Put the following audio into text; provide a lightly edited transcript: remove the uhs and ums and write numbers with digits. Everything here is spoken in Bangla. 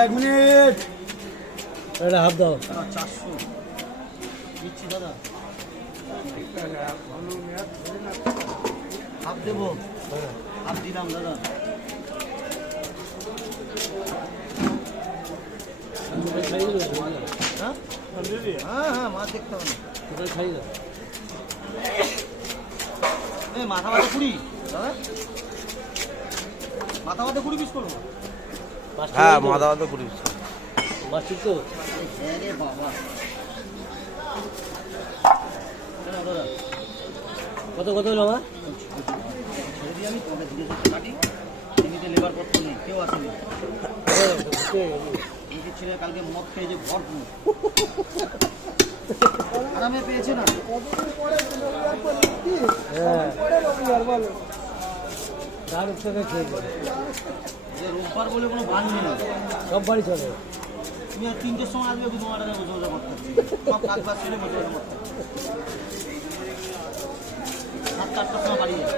1 মিনিট। এটা হাফ দাও। 400 দিচ্ছি দাদা। হাফ দেবো, হাফ দিলাম দাদা। হ্যাঁ হ্যাঁ, মাছ দেখতে হবে না। খাই দাও। মাথা ভাতে 20 দাদা, মাথা ভাতে 20 পিস করবো। হ্যাঁ, মাথা ভাতে 20 পিস। মাছ ঠিক তো? হ্যাঁ রে বাবা। কত কত হলো আমার? ছেড়ে দিয়ে আমি পরে ধীরে ধীরে কাটি। এমনিতে লেবার পত্র নেই, কেউ আসেনি। নিজের ছেলে কালকে মদ খেয়ে যে ভরপুর আরামে পেয়েছে না। রোববার বলে কোনো বান নেই না, সব বাড়ি চলে। তুমি আর 3টের সময় আসবে, তোমার বসে বসে করতে হচ্ছে। সব কাজ বাজ ছেড়ে বসে বসে করতে হচ্ছে। 7-8টার সময় বাড়ি যাবে।